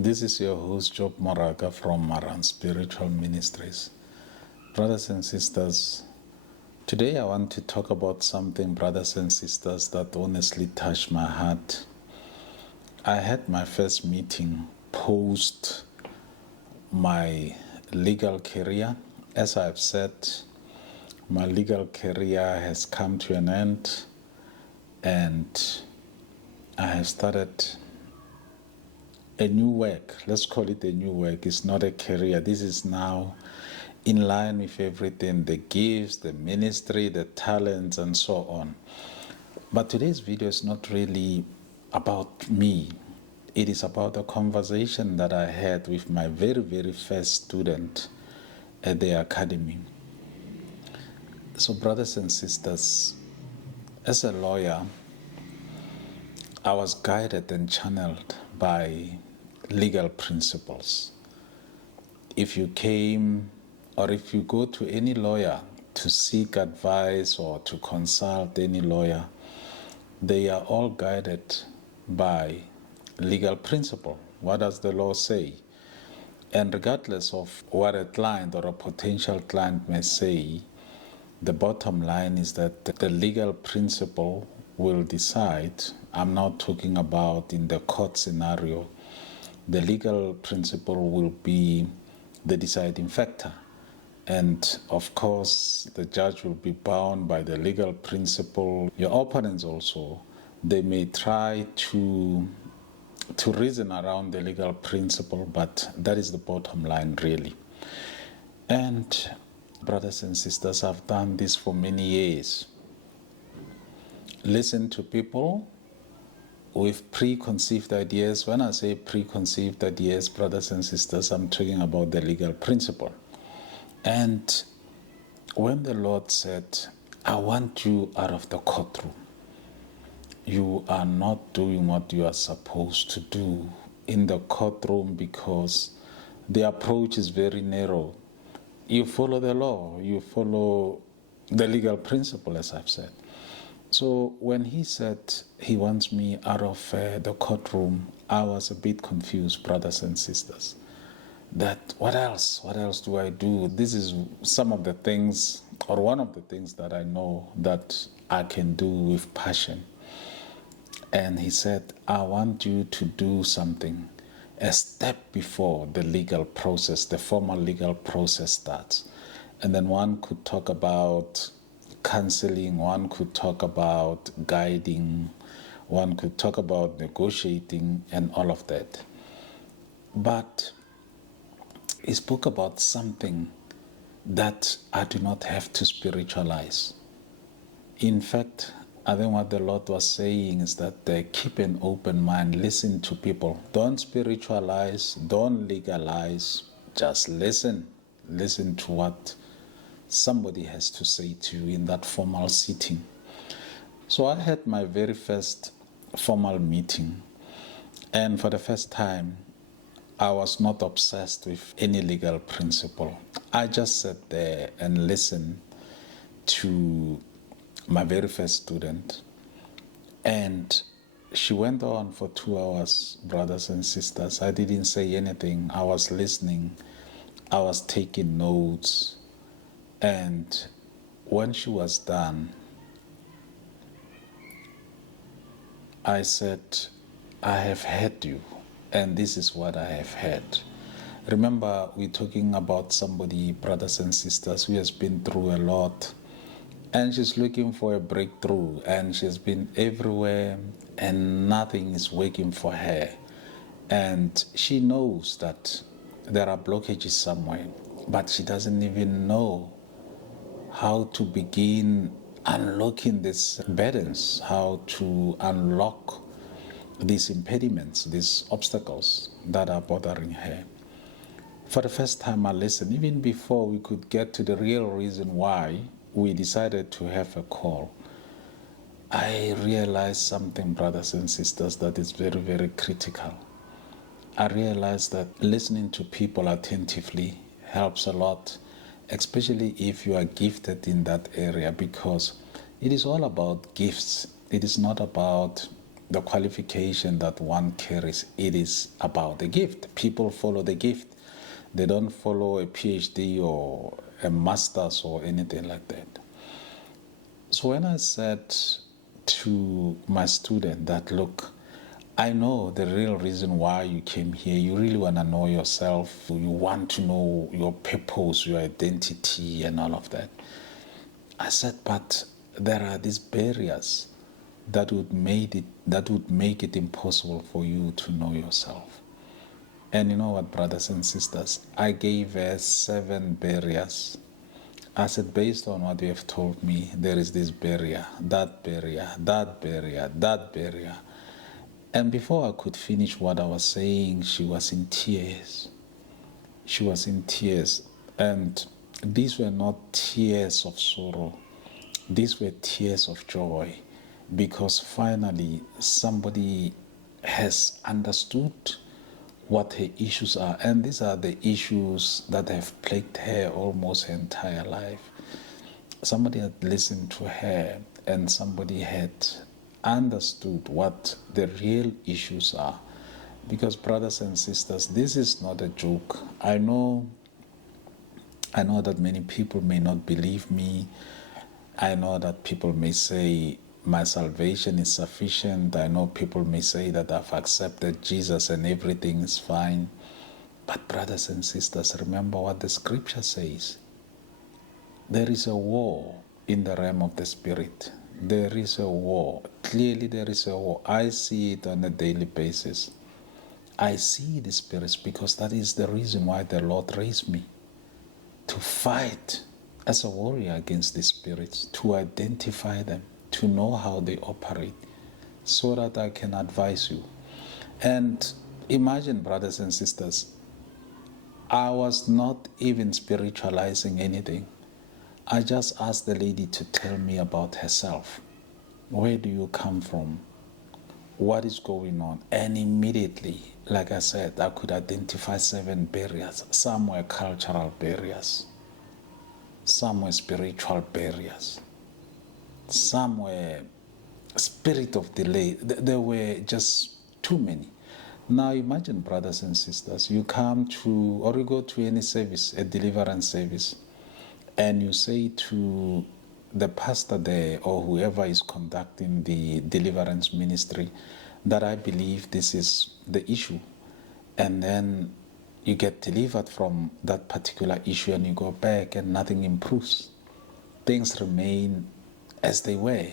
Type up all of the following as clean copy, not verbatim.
This is your host, Job Moraga from Marang Spiritual Ministries. Brothers and sisters, today I want to talk about something, brothers and sisters, that honestly touched my heart. I had my first meeting post my legal career. As I've said, my legal career has come to an end and I have started a new work. Let's call it a new work. It's not a career. This is now in line with everything, the gifts, the ministry, the talents, and so on. But today's video is not really about me. It is about a conversation that I had with my very, very first student at the academy. So, brothers and sisters, as a lawyer, I was guided and channeled by legal principles. If you came or if you go to any lawyer to seek advice or to consult any lawyer, they are all guided by legal principle. What does the law say? And regardless of what a client or a potential client may say, the bottom line is that the legal principle will decide. I'm not talking about in the court scenario. The legal principle will be the deciding factor. And of course, the judge will be bound by the legal principle. Your opponents also, they may try to reason around the legal principle, but that is the bottom line really. And brothers and sisters, I've done this for many years. Listen to people with preconceived ideas. When I say preconceived ideas, brothers and sisters, I'm talking about the legal principle. And when the Lord said, I want you out of the courtroom, you are not doing what you are supposed to do in the courtroom because the approach is very narrow. You follow the law, you follow the legal principle, as I've said. So when he said he wants me out of the courtroom, I was a bit confused, brothers and sisters. That what else do I do? This is some of the things, or one of the things that I know that I can do with passion. And he said, I want you to do something a step before the legal process, the formal legal process starts. And then one could talk about counseling, one could talk about guiding, one could talk about negotiating and all of that. But he spoke about something that I do not have to spiritualize. In fact, I think what the Lord was saying is that keep an open mind, listen to people. Don't spiritualize, don't legalize, just listen. Listen to what somebody has to say to you in that formal sitting. So I had my very first formal meeting, and for the first time, I was not obsessed with any legal principle. I just sat there and listened to my very first student, and she went on for 2 hours, brothers and sisters. I didn't say anything. I was listening. I was taking notes. And when she was done, I said, I have heard you, and this is what I have heard. Remember, we're talking about somebody, brothers and sisters, who has been through a lot, and she's looking for a breakthrough, and she's been everywhere, and nothing is working for her. And she knows that there are blockages somewhere, but she doesn't even know how to begin unlocking these burdens, how to unlock these impediments, these obstacles that are bothering her. For the first time I listened, even before we could get to the real reason why we decided to have a call. I realized something, brothers and sisters, that is very, very critical. I realized that listening to people attentively helps a lot, especially if you are gifted in that area, because it is all about gifts. It is not about the qualification that one carries. It is about the gift. People follow the gift. They don't follow a PhD or a master's or anything like that. So when I said to my student that, look, I know the real reason why you came here. You really want to know yourself. You want to know your purpose, your identity, and all of that. I said, but there are these barriers that would make it impossible for you to know yourself. And you know what, brothers and sisters? I gave her 7 barriers. I said, based on what you have told me, there is this barrier, that barrier, that barrier, that barrier. And before I could finish what I was saying, she was in tears. She was in tears. And these were not tears of sorrow. These were tears of joy. Because finally, somebody has understood what her issues are. And these are the issues that have plagued her almost her entire life. Somebody had listened to her, and somebody had understood what the real issues are. Because, brothers and sisters, this is not a joke. I know that many people may not believe me. I know that people may say my salvation is sufficient. I know people may say that I've accepted Jesus and everything is fine. But, brothers and sisters, remember what the scripture says. There is a war in the realm of the spirit. There is a war. Clearly there is a war. I see it on a daily basis. I see the spirits because that is the reason why the Lord raised me. To fight as a warrior against the spirits, to identify them, to know how they operate, so that I can advise you. And imagine, brothers and sisters, I was not even spiritualizing anything. I just asked the lady to tell me about herself. Where do you come from? What is going on? And immediately, like I said, I could identify 7 barriers. Some were cultural barriers. Some were spiritual barriers. Some were spirit of delay. There were just too many. Now imagine, brothers and sisters, you come to, or you go to any service, a deliverance service, and you say to the pastor there or whoever is conducting the deliverance ministry that I believe this is the issue. And then you get delivered from that particular issue and you go back and nothing improves. Things remain as they were.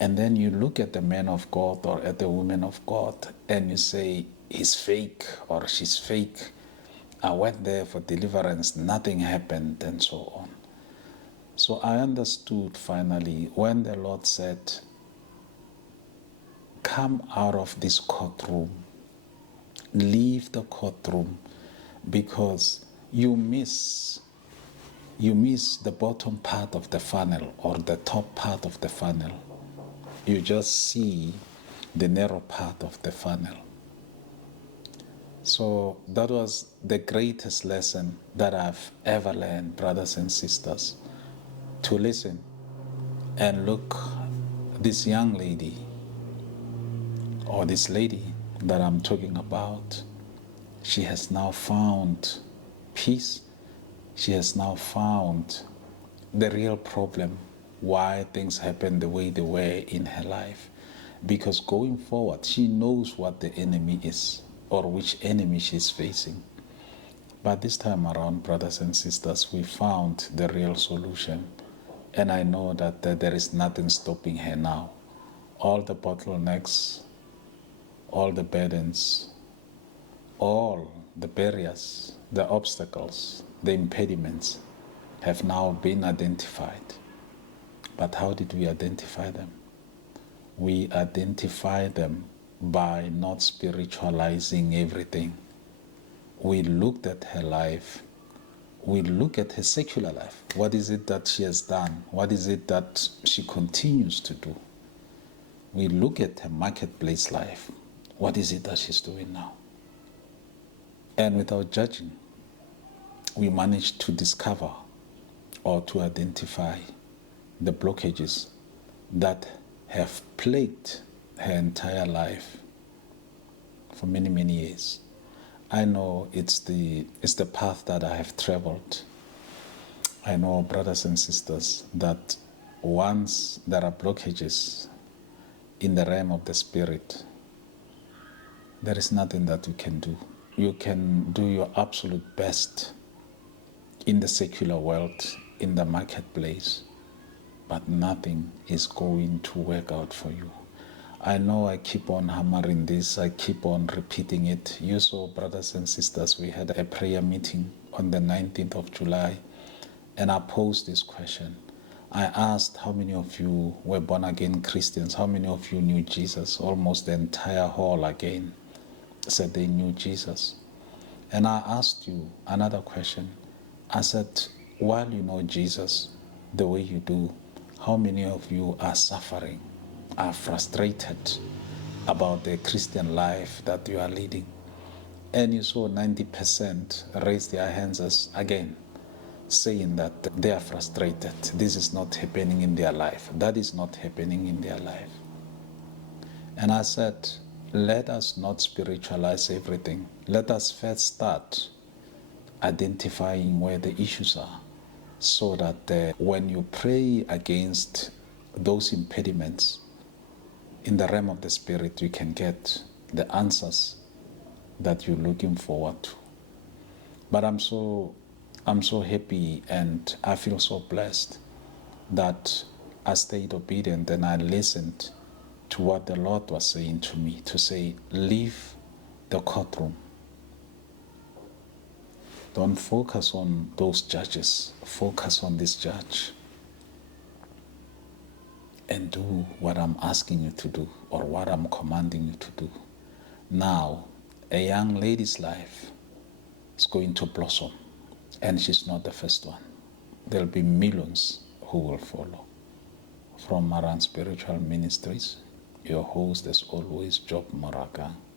And then you look at the man of God or at the woman of God and you say, he's fake or she's fake. I went there for deliverance, nothing happened, and so on. So I understood finally when the Lord said, come out of this courtroom, leave the courtroom, because you miss the bottom part of the funnel or the top part of the funnel. You just see the narrow part of the funnel. So that was the greatest lesson that I've ever learned, brothers and sisters, to listen and look, this young lady or this lady that I'm talking about, she has now found peace. She has now found the real problem, why things happen the way they were in her life. Because going forward, she knows what the enemy is or which enemy she's facing. But this time around, brothers and sisters, we found the real solution. And I know that there is nothing stopping her now. All the bottlenecks, all the burdens, all the barriers, the obstacles, the impediments have now been identified. But how did we identify them? We identify them by not spiritualizing everything. We looked at her life. We look at her secular life. What is it that she has done? What is it that she continues to do? We look at her marketplace life. What is it that she's doing now? And without judging, we managed to discover or to identify the blockages that have plagued her entire life for many, many years. I know it's the path that I have traveled. I know, brothers and sisters, that once there are blockages in the realm of the spirit, there is nothing that you can do. You can do your absolute best in the secular world, in the marketplace, but nothing is going to work out for you. I know I keep on hammering this, I keep on repeating it. You saw, brothers and sisters, we had a prayer meeting on the 19th of July, and I posed this question. I asked how many of you were born again Christians, how many of you knew Jesus? Almost the entire hall again said they knew Jesus. And I asked you another question. I said, while you know Jesus the way you do, how many of you are suffering, are frustrated about the Christian life that you are leading? And you saw 90% raise their hands as again, saying that they are frustrated. This is not happening in their life. That is not happening in their life. And I said, let us not spiritualize everything. Let us first start identifying where the issues are, so that when you pray against those impediments in the realm of the spirit, you can get the answers that you're looking forward to. But I'm so happy, and I feel so blessed that I stayed obedient and I listened to what the Lord was saying to me, to say, leave the courtroom. Don't focus on those judges. Focus on this judge. And do what I'm asking you to do, or what I'm commanding you to do. Now, a young lady's life is going to blossom. And she's not the first one. There'll be millions who will follow. From Marang Spiritual Ministries, your host as always, Job Marang.